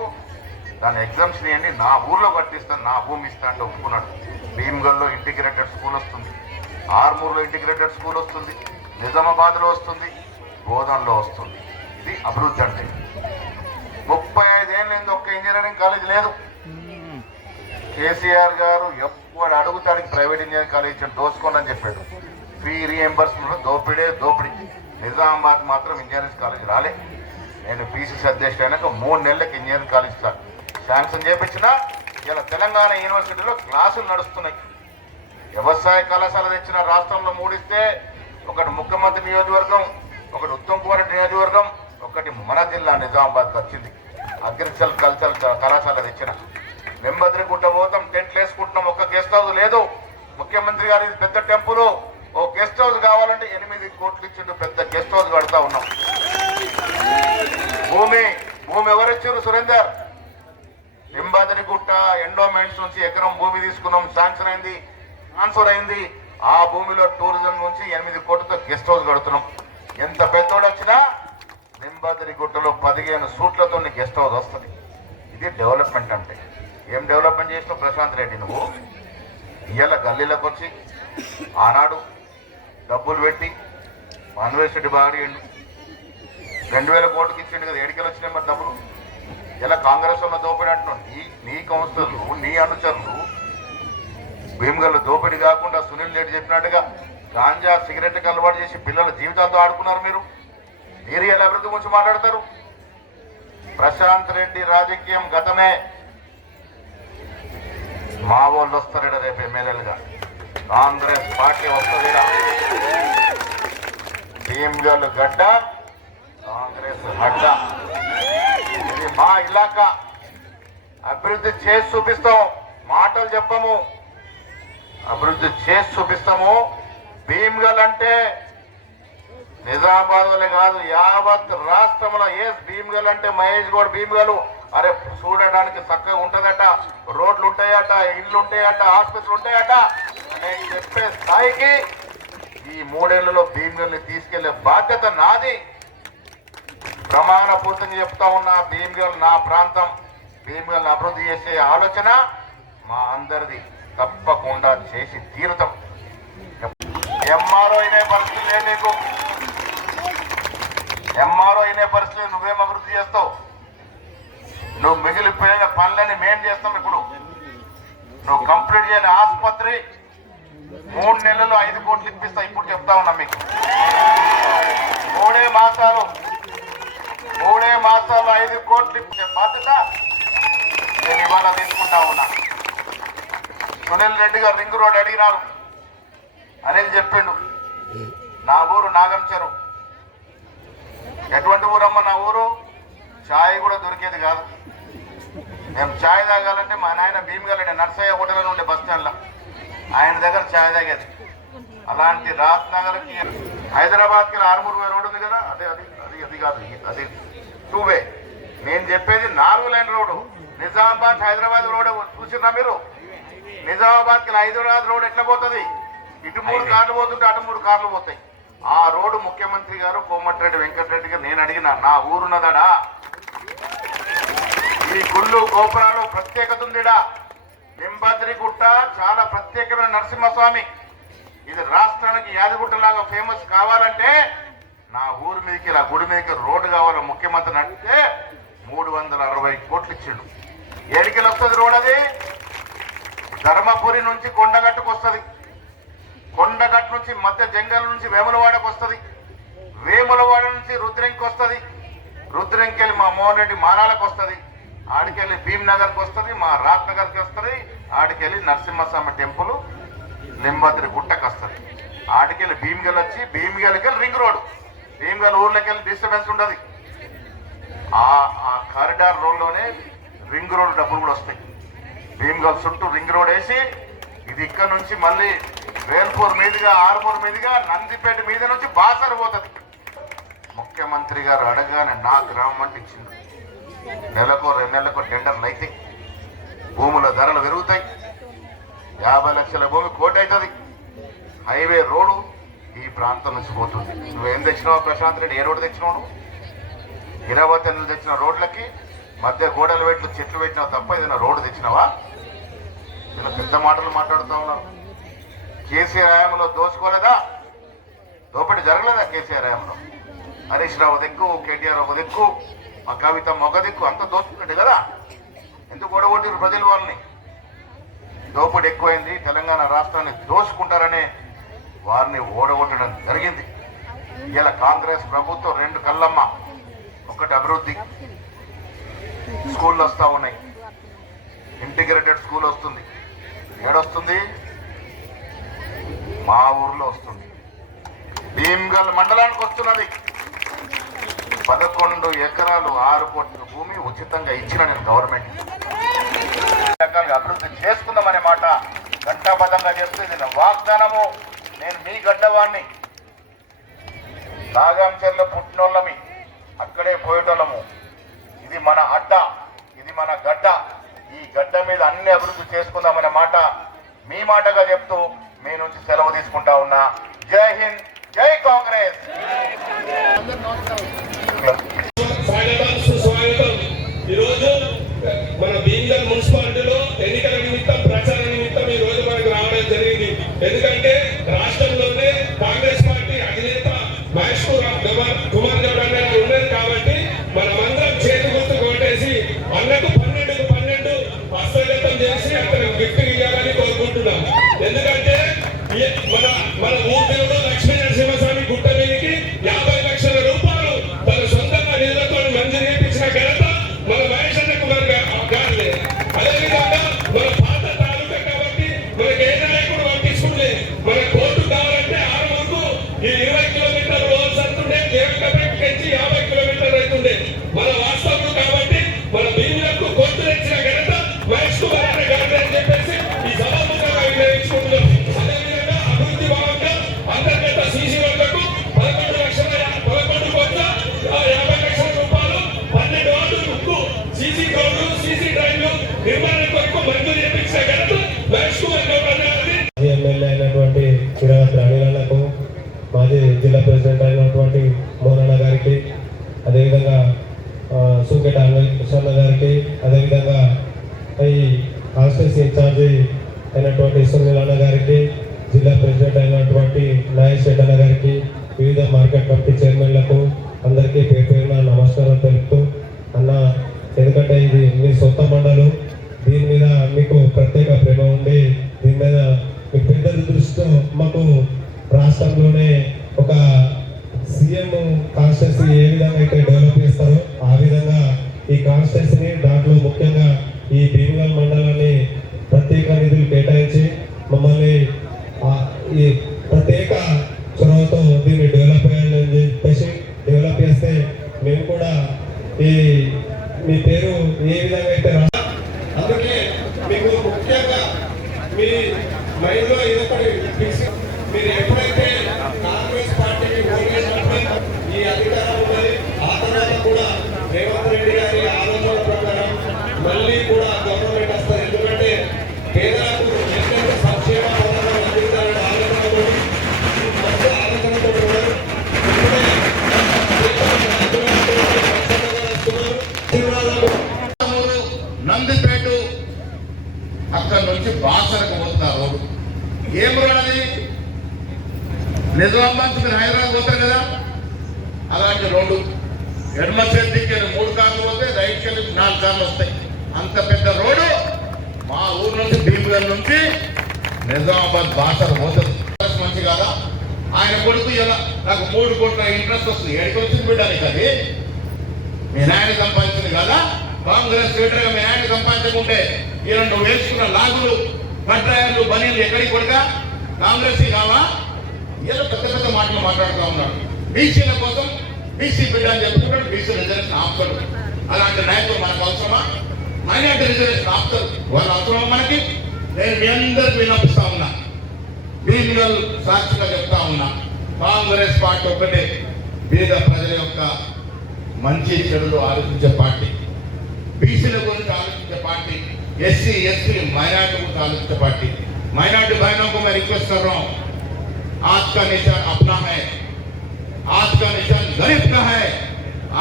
దాని ఎగ్జామ్షన్ ఇవ్వండి, నా ఊర్లో కట్టిస్తాను, నా భూమి ఇస్తా అంటే ఒప్పుకున్నాడు. భీమ్గల్లో ఇంటిగ్రేటెడ్ స్కూల్ వస్తుంది, ఆర్మూర్లో ఇంటిగ్రేటెడ్ స్కూల్ వస్తుంది, నిజామాబాద్లో వస్తుంది, బోధన్లో వస్తుంది. ఇది అభివృద్ధి అంటే. 35 ఏళ్ళైంది ఒక్క ఇంజనీరింగ్ కాలేజ్ లేదు. కేసీఆర్ గారు ఎప్పుడు అడుగుతాడికి ప్రైవేట్ ఇంజనీరింగ్ కాలేజ్ దోసుకోండి అని చెప్పాడు. ఫీ రీఎంబర్స్మెంట్ దోపిడే దోపిడీ. నిజామాబాద్ మాత్రం ఇంజనీరింగ్ కాలేజ్ రాలే. నేను పీసీసీ అధ్యక్షుడు అయినాక 3 నెలలకు ఇంజనీరింగ్ కాలేజ్ శాంక్షన్ చేపించిన. ఇలా తెలంగాణ యూనివర్సిటీలో క్లాసులు నడుస్తున్నాయి. వ్యవసాయ కళాశాల తెచ్చిన రాష్ట్రంలో 3 ఇస్తే, ఒకటి ముఖ్యమంత్రి నియోజకవర్గం, ఒకటి ఉత్తమ్ కుమార్ రెడ్డి నియోజకవర్గం, ఒకటి మన జిల్లా నిజామాబాద్కి వచ్చింది. కల్చరల్ కళాశాల తెచ్చిన. వెంబద్రి గుట్ట పోతాం, టెంట్లు వేసుకుంటున్నాం, ఒక్క గెస్ట్ హౌస్ లేదు. ముఖ్యమంత్రి గారు ఇది పెద్ద టెంపుల్, ఓ గెస్ట్ హౌస్ కావాలంటే 8 కోట్లు ఇచ్చిండు, పెద్ద గెస్ట్ హౌస్ కడతా ఉన్నాం. భూమి ఎవరిచ్చారు? సురేందర్. వెంబద్రి గుట్ట ఎండోమెంట్స్ నుంచి ఎకరం భూమి తీసుకున్నాం, శాంక్షన్ అయింది, ట్రాన్స్ఫర్ అయింది. ఆ భూమిలో టూరిజం నుంచి 8 కోట్లతో గెస్ట్ హౌస్ కడుతున్నాం. ఎంత పెద్దోడు వచ్చినా వెంబద్రి గుట్టలో 15 సూట్లతో గెస్ట్ హౌస్ వస్తుంది. ఇది డెవలప్మెంట్ అంటే. ఏం డెవలప్మెంట్ చేసినావు ప్రశాంత్ రెడ్డి నువ్వు? ఇవాళ గల్లీలకు వచ్చి ఆనాడు డబ్బులు పెట్టి యూనివర్సిటీ బాగా 2000 కోట్లకి ఇచ్చిండు కదా, ఏడికెళ్ళి వచ్చినాయి మరి డబ్బులు? ఇలా కాంగ్రెస్ ఉన్న దోపిడీ అంటున్నావు. నీ కౌన్సిలర్లు, నీ అనుచరులు భీమ్గల్ దోపిడీ కాకుండా సునీల్ రెడ్డి చెప్పినట్టుగా గాంజా సిగరెట్కి అలవాటు చేసి పిల్లల జీవితాలతో ఆడుకున్నారు. మీరు ఎలా అభివృద్ధి గురించి మాట్లాడతారు? ప్రశాంత్ రెడ్డి రాజకీయం గతమే. మా వాళ్ళు వస్తారట రేపు ఎమ్మెల్యేలుగా, కాంగ్రెస్ పార్టీ వస్తుంది. భీమ్గల్ గడ్డ, కాంగ్రెస్ అడ్డ. ఇది మా ఇలాకా. అభివృద్ధి చేసి చూపిస్తాం, మాటలు చెప్పము, అభివృద్ధి చేసి చూపిస్తాము. భీమ్గల్ అంటే నిజామాబాద్ వల్లే కాదు, యావత్ రాష్ట్రంలో భీమ్గల్ అంటే మహేష్ గౌడ్ భీమ్గల్. అరే చూడడానికి చక్కగా ఉంటదట, రోడ్లు ఉంటాయట, ఇళ్ళు ఉంటాయట, హాస్పిటల్ ఉంటాయట అని చెప్పే స్థాయికి ఈ 3 ఏళ్లలో భీమ్గల్ని తీసుకెళ్లే బాధ్యత నాది. ప్రమాణపూర్తంగా చెప్తా ఉన్నా, భీమ్గల్ నా ప్రాంతం. భీమ్గల్ని అభివృద్ధి చేసే ఆలోచన మా అందరిది. తప్పకుండా చేసి తీరుతాం. ఎంఆర్ఓ అయినే పరిస్థితి లేదు నీకు. ఎంఆర్ఓ అయినే పరిస్థితి నువ్వేం అభివృద్ధి చేస్తావు? నువ్వు మిగిలిపోయిన పనులని మేం చేస్తాం. ఇప్పుడు నువ్వు కంప్లీట్ చేయని ఆసుపత్రి 3 నెలల్లో 5 కోట్లు ఇప్పిస్తా. ఇప్పుడు చెప్తా ఉన్నా మీకు. 3 మాసాలు 5 కోట్లు ఇచ్చే బాధ్యత నేను ఇవాళ తీసుకుంటా ఉన్నా. సునీల్ రెడ్డి గారు రింగ్ రోడ్ అడిగినారు. అనిల్ చెప్పిండు, నా ఊరు నాగంచెరు. ఎటువంటి ఊరమ్మ నా ఊరు? ఛాయ్ కూడా దొరికేది కాదు. మేము ఛాయ్ తాగాలంటే మా నాయన భీమ్గల్ నర్సయ్య హోటల్ ఉండే బస్ స్టాండ్లో ఆయన దగ్గర ఛాయ్ తాగేది. అలాంటి రాజ్ నగర్కి హైదరాబాద్కి ఆర్మూర్ రోడ్ ఉంది కదా, అది కాదు, అది 2 వే. నేను చెప్పేది 4 line road. Nizamabad Hyderabad road చూసినా మీరు? నిజామాబాద్కి హైదరాబాద్ రోడ్ ఎట్లా పోతుంది? ఇటు 3 కార్లు పోతుంటే అటు 3 కార్లు పోతాయి. ఆ రోడ్డు ముఖ్యమంత్రి గారు కోమటిరెడ్డి వెంకటరెడ్డి గారు నేను అడిగిన, నా ఊరున్నదాడా? ఈ గుళ్ళు గోపురాలు ప్రత్యేకత ఉందిడా. వెంబద్రి గుట్ట చాలా ప్రత్యేకమైన నరసింహస్వామి. ఇది రాష్ట్రానికి యాదగుట్టలాగా ఫేమస్ కావాలంటే నా ఊరి మీదకి, ఇలా గుడి మీదకి రోడ్డు కావాలి. ముఖ్యమంత్రిని అడిగితే 360 కోట్లు ఇచ్చిండు. ఏడికెళ్ళి వస్తుంది రోడ్? అది ధర్మపురి నుంచి కొండగట్టుకు వస్తుంది. కొండగట్టు నుంచి మధ్య జంగల్ నుంచి వేములవాడకు వస్తుంది. వేములవాడ నుంచి రుద్రంకి వస్తుంది. రుద్రంకి వెళ్ళి మా మోహన్ రెడ్డి మానాలకు వస్తుంది. ఆడికెళ్ళి భీమ్నగర్కి వస్తుంది, మా రాజ్ నగర్కి వస్తుంది. ఆడికెళ్ళి నరసింహస్వామి టెంపుల్ లింబాద్రి గుట్టకు వస్తుంది. ఆడికెళ్ళి భీమ్గల్ వచ్చి భీమ్గల్కి వెళ్ళి రింగ్ రోడ్. భీమ్గల్ ఊర్లోకి వెళ్ళి డిస్టర్బెన్స్ ఉండదు. ఆ కారిడార్ రోడ్లోనే రింగ్ రోడ్ డబ్బులు కూడా వస్తాయి. భీమ్గల్ చుట్టూ రింగ్ రోడ్ వేసి ఇది ఇక్కడ నుంచి మళ్ళీ వేల్పూర్ మీదుగా, ఆర్మూర్ మీదుగా, నందిపేట మీద నుంచి బాసర్ పోతుంది. ముఖ్యమంత్రి గారు అడగానే నా గ్రామం అంటే ఇచ్చింది. నెలకు 2 నెలలకు టెండర్లు అయితే భూముల ధరలు పెరుగుతాయి. 50 లక్షల భూమి కోటి అవుతుంది. హైవే రోడ్డు ఈ ప్రాంతం నుంచి పోతుంది. నువ్వేం తెచ్చినావు ప్రశాంత్ రెడ్డి? ఏ రోడ్డు తెచ్చినావు? 20 నెలలు తెచ్చిన రోడ్లకి మధ్య గోడలు పెట్టి చెట్లు పెట్టినావు తప్ప ఏదైనా రోడ్డు తెచ్చినావా? ఇలా పెద్ద మాటలు మాట్లాడుతూ ఉన్నావు. కేసీఆర్ హయాంలో దోచుకోలేదా? దోపిడీ జరగలేదా కేసీఆర్ హయాంలో? హరీష్ రావు దిక్కు, కేటీఆర్ ఒక దిక్కు, మా కవిత ఒక దిక్కు, అంత దోచుకున్నట్టు కదా. ఎందుకు ఓడగొట్టిరు ప్రజలు వాళ్ళని? దోపిడీ ఎక్కువైంది, తెలంగాణ రాష్ట్రాన్ని దోచుకుంటారనే వారిని ఓడగొట్టడం జరిగింది. ఇలా కాంగ్రెస్ ప్రభుత్వం 2 కళ్ళమ్మ. ఒకటి అభివృద్ధి, స్కూళ్ళు వస్తూ ఉన్నాయి, ఇంటిగ్రేటెడ్ స్కూల్ వస్తుంది. ఏడొస్తుంది? మా ఊర్లో వస్తుంది. భీమ్గల్ మండలానికి వస్తున్నది. 11 ఎకరాలు 6 కోట్ల భూమి ఉచితంగా ఇచ్చిన నేను గవర్నమెంట్ రకాలుగా అభివృద్ధి చేసుకుందామనే మాట ఘంటాబద్ధంగా చెప్తూ ఇది నా వాగ్దానము. నేను మీ గడ్డవాణ్ణి, నాగాంచెర్ల పుట్టినోళ్ళమి, అక్కడే పోయేటోళ్ళము. ఇది మన అడ్డ, ఇది మన గడ్డ. ఈ గడ్డ మీద అన్ని అభివృద్ధి చేసుకుందామనే మాట మీ మాటగా చెప్తూ మీ నుంచి సెలవు తీసుకుంటా ఉన్నా. జై హింద్, జై కాంగ్రెస్. సుస్వాగతం. ఈరోజు మన భీమ్గల్ మున్సిపాలిటీలో ఎన్నికల నిమిత్తం, ప్రచార నిమిత్తం ఈ రోజు మనకు రావడం జరిగింది. ఎందుకంటే రాష్ట్రంలోనే కాంగ్రెస్ పార్టీ అధినేత మహేష్ కుమార్ గౌడ్ అన్నది ఉన్నది కాబట్టి మనమందరం చేతి గుర్తు కొట్టేసి అన్నకు 12 హస్తగతం చేసి అతను గిఫ్ట్ ఇవ్వాలని కోరుకుంటున్నాం. ఎందుకంటే మన ఊరిలో లక్ష్మీ నరసింహస్వామి గుట్ట మీదకి 50 లక్షల రూపాయలు తన సొంతంగా నిధులతో మంజూరు చేయించిన ఘనత మన మహేష్ అన్న కుమార్ గారిదే. అదేవిధంగా మన పాత తాలూకా కాబట్టి మనకి ఏ నాయకుడు పట్టించుకుంటే మన కోర్టు కావాలంటే ఆరుమూరుకు ఈ 20 కిలోమీటర్లు రోజు వస్తుండే, దేవకపేటకి 50 కిలోమీటర్లు అవుతుండే. మన వాస్తవం కాబట్టి మన భీములకు కోర్టు తెచ్చిన ఘనత మహేష్ కుమార్ అన్న గారిదే అని చెప్పేసి ఈ సభాముఖంగా వినియోగించుకుంటున్నాం. అదేవిధంగా అభివృద్ధి భాగంగా అంతర్గత సీసీ రోడ్లకు 11 కోట్ల 50 లక్షల రూపాయలు, 12 వార్డులకు సీసీ రోడ్లు, సీసీ డ్రైన్లు నిర్మాణం కొరకు మంజూరు చేయించిన ఘనత మహేష్ కుమార్ గౌడ్ అన్నది. ఎమ్మెల్యే అయినటువంటి చిరవత్రి అనిలకు, మాజీ జిల్లా ప్రెసిడెంట్ అయినటువంటి మోహనన్న గారికి, అదేవిధంగా సూకెట కృష్ణ గారికి, అదేవిధంగా ఈ కాన్స్టిట్యూన్సీ ఇన్ఛార్జి అయినటువంటి సునీల్ అన్న గారికి, జిల్లా ప్రెసిడెంట్ అయినటువంటి నాగేష్ రెడ్డి అన్న గారికి, వివిధ మార్కెట్ కమిటీ చైర్మన్లకు అందరికీ పేరున నమస్కారం తెలుపుతూ, అన్న ఎందుకంటే ఇది మీ సొంత మండలం, దీని మీద మీకు ప్రత్యేక ప్రేమ ఉండి దీని మీద మీ పెద్దల దృష్టితో మాకు రాష్ట్రంలోనే ఒక సీఎం కాన్స్టిట్యూన్సీ ఏ విధంగా అయితే డెవలప్ చేస్తారో ఆ విధంగా ఈ కాన్స్టిట్యూన్సీని, దాంట్లో ముఖ్యంగా ఈ భీమ్గల్ మండలాన్ని ప్రత్యేక నిధులు కేటాయించి మమ్మల్ని ఈ ప్రత్యేక చొరవతో దీన్ని డెవలప్ చేయాలని చెప్పేసి డెవలప్ చేస్తే మేము కూడా ఈ మీ పేరు ఏ విధంగా అయితే అందుకే మీకు ముఖ్యంగా మీ మైండ్లో ఇదొకటి ఫిక్స్. మీరు ఎప్పుడైతే కాంగ్రెస్ పార్టీకి ఓటేసినప్పుడు ఈ అధికారం ఉన్నది, ఆ తర్వాత కూడా రేవంత్ రెడ్డి గారి ఆలోచన ప్రకారం మళ్ళీ కూడా గవర్నమెంట్ వస్తారు. ఎందుకంటే పేదలకు ఎంతెంత సంక్షేమ పథకాలు అందించాలని ఆలోచనతో ఉన్నారు. నందిపేట అక్కడ నుంచి బాసరకు పోతున్న రోడ్డు ఏం రోడ్ అది? నిజామాబాద్ నుంచి మీరు హైదరాబాద్ పోతారు కదా, అలాంటి రోడ్డు. ఎడమ చేతికి 3 కార్లు పోతే రైట్ సైడ్ 4 కార్లు వస్తాయి. అంత పెద్ద రోడ్డు మా ఊరు నుంచి భీమ్గల్ నుంచి నిజామాబాద్ బాసరకు పోతుంది. మంచి కాదా? ఆయన కొడుకు ఇలా నాకు 3 కోట్ల ఇంట్రెస్ట్ వస్తుంది. ఏడికి వచ్చింది బిడ్డానికి? అది మీ నాయన సంపాదించింది కదా. కాంగ్రెస్ లీడర్గా మీ నాయన సంపాదించకుంటే ఈయన నువ్వు వేసుకున్న లాగులు, పట్రాయర్లు, బనీలు ఎక్కడికి కొడుక కాంగ్రెస్ కావా? ఏదో పెద్ద పెద్ద మాటలు మాట్లాడుతూ ఉన్నాడు. బీసీల కోసం బీసీ బిడ్డ అని చెప్పుకుంటాడు, బీసీ రిజర్వేషన్ ఆపుతాడు. అలాంటి నాయకులు మనకు అవసరమా? మైనార్టీ రిజర్వేషన్ ఆపుతారు, వాళ్ళు అవసరమా మనకి? నేను మీ అందరికి విన్నపిస్తా ఉన్నా, భీమ్గల్ సాక్షిగా చెప్తా ఉన్నా, కాంగ్రెస్ పార్టీ ఒకటే పేద ప్రజల యొక్క మంచి చెడులు ఆలోచించే పార్టీ. బీసీల గురించి ఆలోచించే पार्टी, SC ST माइनॉरिटी को आलोचित पार्टी। माइनॉरिटी बहनों को मैं रिक्वेस्ट कर रहा हूँ, आज का निशान अपना है, आज का निशान गरीब का है,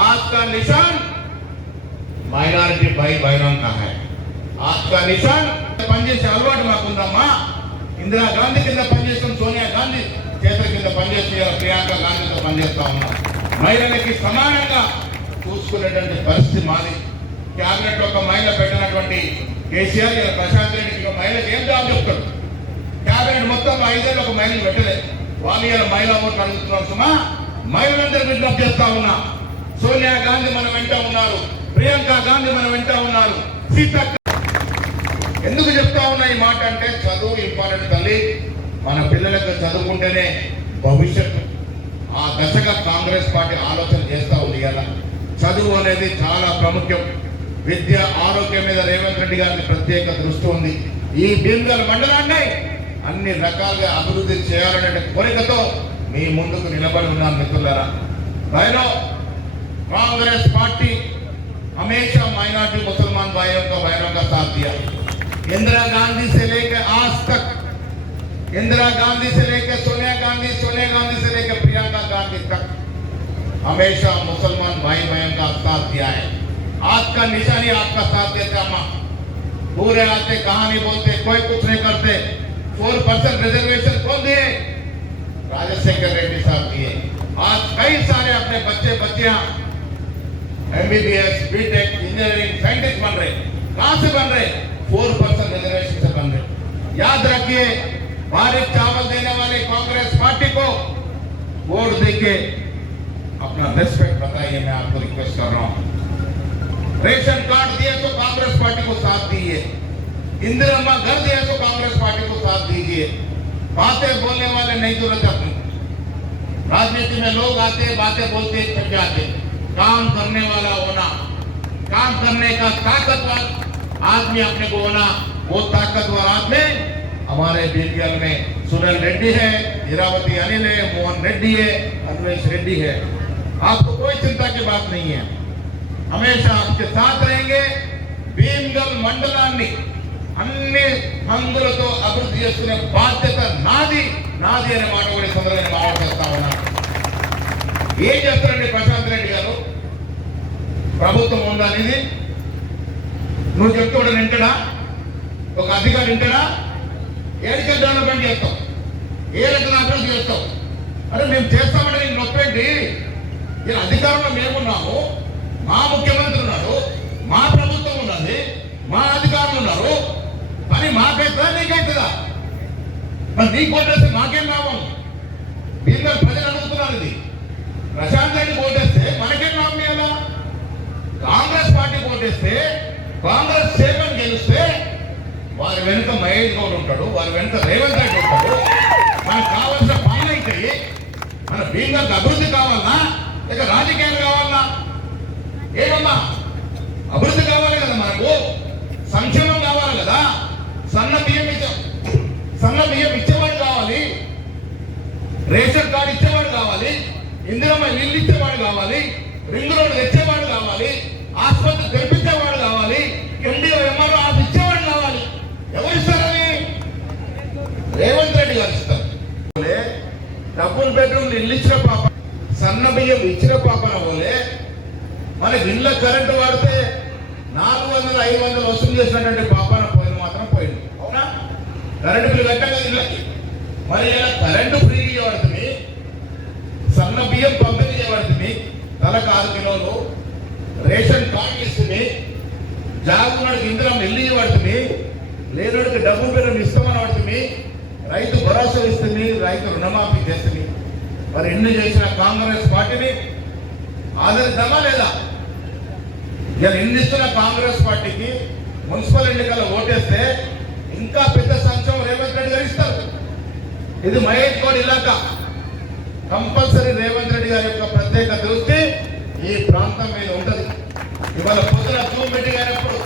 आज का निशान माइनॉरिटी भाई बहनों का है, आज का निशान పనిచేసే అలవాటు మాకుందమ్మా। ఇందిరా గాంధీ కింద పనిచేస్తాం, సోనియా గాంధీ చేతుల కింద పనిచేసి ప్రియాంక గాంధీతో పనిచేస్తా ఉన్నాం। మహిళలకి సమానంగా చూసుకునేటువంటి పరిస్థితి మాది। క్యాబినెట్ ఒక మహిళ పెట్టినటువంటి కేసీఆర్ ఇలా ప్రశాంత్ రెడ్డికి మహిళకి ఏం జవాబు చెప్తాడు? క్యాబినెట్ మొత్తం 5 ఏళ్ళు ఒక మహిళలు పెట్టలేదు, వాళ్ళు ఇలా మహిళా ఓట్లు అడుగుతున్నారు। సుమా మహిళలందరూ విజ్ఞప్తి చేస్తా ఉన్నా, సోనియా గాంధీ మన వెంట ఉన్నారు, ప్రియాంక గాంధీ మన వెంట ఉన్నారు, సీతక్క। ఎందుకు చెప్తా ఉన్నా ఈ మాట అంటే చదువు ఇంపార్టెంట్ తల్లి, మన పిల్లలకు చదువుకుంటేనే భవిష్యత్తు। ఆ దశగా కాంగ్రెస్ పార్టీ ఆలోచన చేస్తా ఉంది। ఇలా చదువు అనేది చాలా ప్రాముఖ్యం। విద్య ఆరోగ్యం మీద రేవంత్ రెడ్డి గారికి ప్రత్యేక దృష్టి ఉంది। ఈ భీమ్గల్ మండలాన్ని అన్ని రకాలుగా అభివృద్ధి చేయాలనే కోరికతో మీ ముందుకు నిలబడి ఉన్నాను మిత్రులారా। भाइयों, कांग्रेस पार्टी हमेशा माइनॉरिटी मुसलमान भाइयों का साथ दिया। इंदिरा गांधी से लेकर आज तक, इंदिरा गांधी से लेकर सोनिया गांधी से लेकर प्रियंका गांधी तक हमेशा मुसलमान भाई बहन का साथ दिया है। आज का निशानी आपका साथ देता माँ, पूरे आते कहानी बोलते, कोई कुछ नहीं करते। 4% रिजर्वेशन कौन दिए? राजशेखर रेड्डी साहब दिए। आज कई सारे अपने बच्चे बच्चियां MBBS, BTech, इंजीनियरिंग, साइंटिस्ट बन रहे। कहां से बन रहे? 4% रिजर्वेशन से बन रहे। याद रखिए, बारीक चावल देने वाले कांग्रेस पार्टी को वोट देके अपना रेस्पेक्ट बताइए, मैं आपको रिक्वेस्ट कर रहा हूं। रेशन कार्ड दिए तो कांग्रेस पार्टी को साथ दीजिए, इंदिरा घर दिए तो कांग्रेस पार्टी को साथ दीजिए। बातें बोलने वाले नहीं जरूरत अपनी। राजनीति में लोग आते बातें बोलते छट जाते। काम करने वाला होना, काम करने का ताकतवर आदमी अपने को होना, वो ताकतवर आदमी हमारे बीपीएल में सुनील रेड्डी है, हीरावती अनिल है, मोहन रेड्डी है, अन्वेश रेड्डी है। आपको कोई चिंता की बात नहीं है, हमेशा आपके साथ रहेंगे। భీమ్గల్ మండలాన్ని అన్ని హంగులతో అభివృద్ధి చేసుకునే బాధ్యత నాది అనే మాట కూడా సందర్భంగా మాట్లాడుతూ ఉన్నాను। ఏం చేస్తారండి ప్రశాంత్ రెడ్డి గారు? ప్రభుత్వం ఉందనేది నువ్వు చెప్తాడు వింటడా? ఒక అధికారి వింటడా? ఏడికి డెవలప్మెంట్ చేస్తావు, ఏ రకంగా అభివృద్ధి చేస్తావు? అరే మేము చేస్తామంటే నీకు నొప్పేంటి? ఇలా అధికారంలో మేమున్నాము, మా ముఖ్యమంత్రి ఉన్నాడు, మా ప్రభుత్వం ఉన్నది, మా అధికారులు ఉన్నారు, కానీ మాకైతుందా నీకైతుందా? మరి నీకు ఓటేస్తే మాకేం లాభం? భీమ్గల్ ప్రజలు అడుగుతున్నారు ఇది। ప్రశాంత్ రెడ్డి ఓటేస్తే మనకేం లాభం ఇవ్వాలా? కాంగ్రెస్ పార్టీ ఓటేస్తే, కాంగ్రెస్ చైర్మన్ గెలిస్తే వారి వెనుక మహేష్ గౌడ్ ఉంటాడు, వారి వెనుక రేవంత్ రెడ్డి ఉంటాడు। మనకు కావాల్సిన పనులు అవుతాయి। మన భీమ్గల్ అభివృద్ధి కావాలన్నా లేక రాజకీయాలు కావాలన్నా? ఏమమ్మా, అభివృద్ధి కావాలి కదా, మనకు సంక్షేమం కావాలి కదా, సన్న బియ్యం ఇచ్చేవాడు కావాలి, రేషన్ కార్డు ఇచ్చేవాడు కావాలి, ఇందిరమ్మ ఇల్లు ఇచ్చేవాడు కావాలి, రింగ్ రోడ్ తెచ్చేవాడు కావాలి, ఆసుపత్రి తెరిపించేవాడు కావాలి, ఎండిఓ ఎంఆర్ఓ ఆఫీస్ ఇచ్చేవాడు కావాలి। ఎవరు ఇస్తారని? రేవంత్ రెడ్డి గారు ఇస్తారు। డబుల్ బెడ్రూమ్ ఇల్లు ఇచ్చిన పాప, సన్న బియ్యం ఇచ్చిన పాపన పోలే మనకి ఇళ్ళ కరెంటు వాడితే 400-500 వసూలు చేసినటువంటి పాపాన పోయింది మాత్రం పోయింది, అవునా? కరెంటు బిల్లు కట్టాక ఇళ్ళకి మరి ఇలా కరెంటు ఫ్రీ చేయబడుతుంది, సన్న బియ్యం పంపిణీ చేయబడుతుంది, నెలకు 6 కిలోలు రేషన్ కార్డు ఇస్తుంది, జాగున్నాడికి ఇందిరం ఇల్లు ఇవ్వబడుతుంది, లేనోడికి డబ్బు బెడ్రూమ్ ఇస్తామని పడుతుంది, రైతు భరోసా ఇస్తుంది, రైతు రుణమాఫీ చేస్తుంది। మరి ఎన్ని చేసిన కాంగ్రెస్ పార్టీని ఆదరిద్దామా లేదా? ఇలా ఎన్నిస్తున్న కాంగ్రెస్ పార్టీకి మున్సిపల్ ఎన్నికల్లో ఓటేస్తే ఇంకా పెద్ద సంక్షేమం రేవంత్ రెడ్డి గారు ఇస్తారు। ఇది మహేష్ గౌడ్ ఇలాకా, కంపల్సరీ రేవంత్ రెడ్డి గారి యొక్క ప్రత్యేక దృష్టి ఈ ప్రాంతం మీద ఉంటుంది। ఇవాళ పొద్దున జూమ్ మీటింగ్ అయినప్పుడు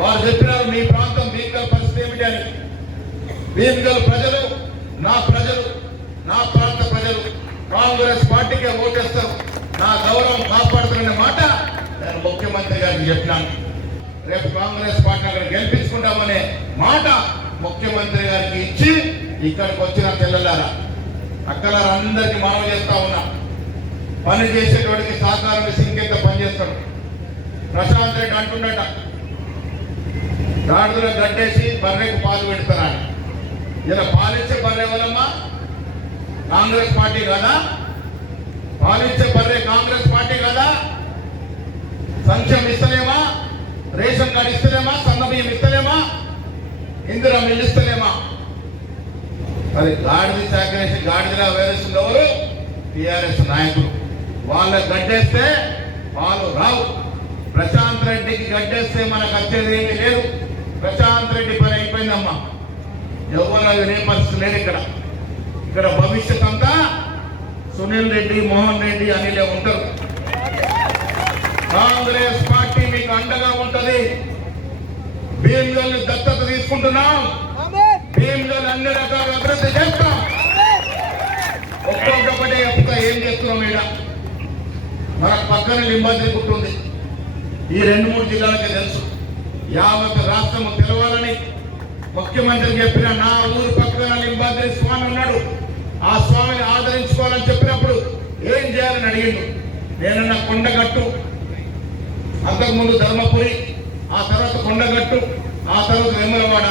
వారు చెప్పినారు మీ ప్రాంతం భీమ్గల్ పరిస్థితి ఏమిటి అని। భీమ్గల్ ప్రజలు, నా ప్రాంత ప్రజలు కాంగ్రెస్ పార్టీకే ఓటేస్తారు, నా గౌరవం కాపాడుతున్న మాట నేను ముఖ్యమంత్రి గారికి చెప్పినాను। రేపు కాంగ్రెస్ పార్టీ అక్కడ గెలిపించుకుంటామనే మాట ముఖ్యమంత్రి గారికి ఇచ్చి ఇక్కడికి వచ్చిన చెల్లెలారా అక్కలారా అందరికీ మనవి చేస్తా ఉన్నా, పని చేసేటోడికి సహకారం ఇచ్చి ఇంకెంత పని చేస్తాడు. ప్రశాంత్ రెడ్డి అంటున్నట గాడిదలో గడ్డేసి బర్రెకు పాలు పెడతారని. ఇలా పాలిచ్చే బర్రె వల్లమ్మా కాంగ్రెస్ పార్టీ కదా, పాలిచ్చే బర్రె కాంగ్రెస్ పార్టీ కదా. సంక్షేమం ఇస్తలేమా, రేషన్ కార్డు ఇస్తలేమా, సన్నబియ్యం ఇస్తలేమా, ఇందిరా మిల్లు ఇస్తలేమా? మరి గాడిద సేకరించి గాడిదలా వేరేస్తుంది ఎవరు? టిఆర్ఎస్ నాయకులు. వాళ్ళకి గడ్డేస్తే వాళ్ళు రావు. ప్రశాంత్ రెడ్డికి గడ్డేస్తే మనకు వచ్చేది ఏమీ లేదు. ప్రశాంత్ రెడ్డి పని అయిపోయిందమ్మా. ఎవరు ఏ పరిస్థితి లేదు ఇక్కడ. ఇక్కడ భవిష్యత్ అంతా సునీల్ రెడ్డి, మోహన్ రెడ్డి, అనిలే ఉంటారు. కాంగ్రెస్ పార్టీ మీకు అండగా ఉంటది. భీమ్గల్ని దత్తత తీసుకుంటున్నాం. భీమ్గల్ అన్ని రకాల అభివృద్ధి చేస్తాం. ఒక్కొక్కటి చెప్తా ఏం చేస్తున్నాం. ఇక్కడ మన పక్కన లింబాద్రి గుట్టుంది. ఈ 2-3 జిల్లాలకే తెలుసు. యావత్ రాష్ట్రము తెలవాలని ముఖ్యమంత్రి చెప్పిన నా ఊరు పక్కన లింబాద్రి స్వామి ఉన్నాడు, ఆ స్వామిని ఆదరించుకోవాలని చెప్పినప్పుడు ఏం చేయాలని అడిగిండు. నేనన్న కొండగట్టు, అంతకుముందు ధర్మపురి, ఆ తర్వాత కొండగట్టు, ఆ తర్వాత వేములవాడ,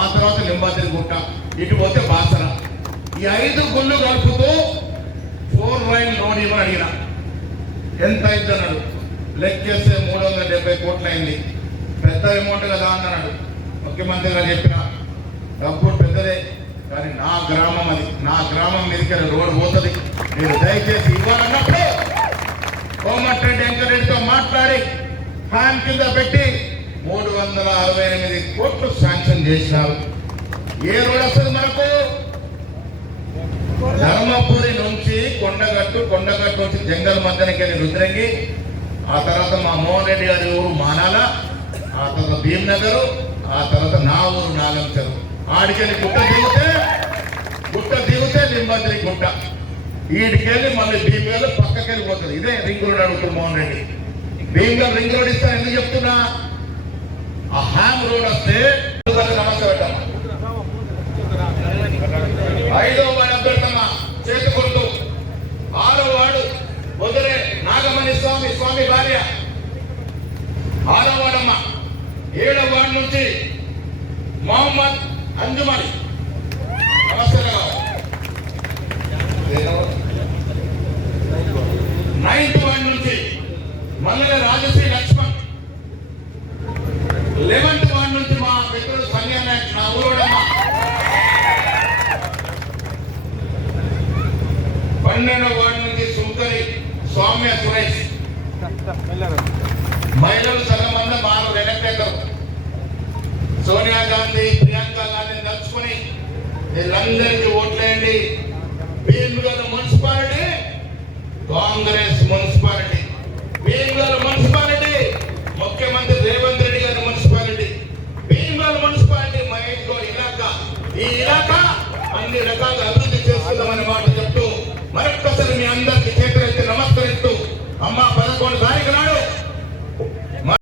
ఆ తర్వాత లింబాద్రి గుట్ట, ఇటు పోతే బాసర. ఈ 5 గుళ్ళు కలుపుతూ 4 లైన్ లోన్ ఇవ్వని అడిగిన. ఎంత అయింది అన్నాడు. లెక్కేస్తే 370 కోట్లు అయింది. పెద్ద అమౌంట్ కదా అన్నాడు. ముఖ్యమంత్రి గారు చెప్పిన డబ్బు పెద్దదే, కానీ నా గ్రామం అది, నా గ్రామం మీదకి రోడ్డు పోతుంది, మీరు దయచేసి ఇవ్వాలన్నప్పుడు కోమటిరెడ్డి వెంకటరెడ్డితో మాట్లాడి ఫ్యాన్ కింద పెట్టి 368 కోట్లు శాంక్షన్ చేసినారు. ఏ రోడ్ వస్తుంది మనకు? ధర్మపురి నుంచి కొండగట్టు, కొండగట్టు నుంచి జంగల్ మధ్యానికి వెళ్ళి రుద్రంగి, ఆ తర్వాత మా మోహన్ రెడ్డి గారి ఊరు మానాల, ఆ తర్వాత భీమ్నగర్, ఆ తర్వాత నా ఊరు నాగంచెరు. ఆడికెళ్ళి గుట్ట దిగితే లింబాద్రి గుట్ట, ఈడికెళ్ళి మళ్ళీ భీమ్గల్ పక్కకి వెళ్ళిపోతుంది. ఇదే రింగ్ రోడ్ అడుగుతుంది మోహన్ రెడ్డి. భీమ్గల్ రింగ్ రోడ్ ఇస్తాను ఎందుకు చెప్తున్నా? ఆ హ్యామ్ రోడ్ వస్తే నమస్తే పెట్టాము. 5వ వార్డు అభ్యర్థమ్మ చేతి గుర్తు, 6వ వార్డు వదిలే నాగమణి స్వామి, స్వామి భార్య 6వ వార్డమ్మ. 7వ వార్డు నుంచి మొహమ్మద్ అంజుమని నమస్తే. 9వ వార్డు నుంచి మల్లెల రాజశ్రీ లక్ష్మణ్. 11వ వార్డు నుంచి మా మిత్రుడు సంజయ్ నాయక్, నా ఊరోడమ్మ. 12వ వార్డు నుంచి సుంకరి సౌమ్య సురేష్. మహిళలు సగమంద మారు ఎలక్టేటర్ సోనియా గాంధీ, ప్రియాంక గాంధీని తలుచుకుని వీళ్ళందరికీ ఓట్లేయండి. Bheemgal municipality Congress municipality, Bheemgal municipality ముఖ్యమంత్రి రేవంత్ రెడ్డి గారి మున్సిపాలిటీ, భీమ్గల్ మున్సిపాలిటీ మహేష్ గౌడ్ ఇలాకా. ఈ ఇలాకా అన్ని రకాలుగా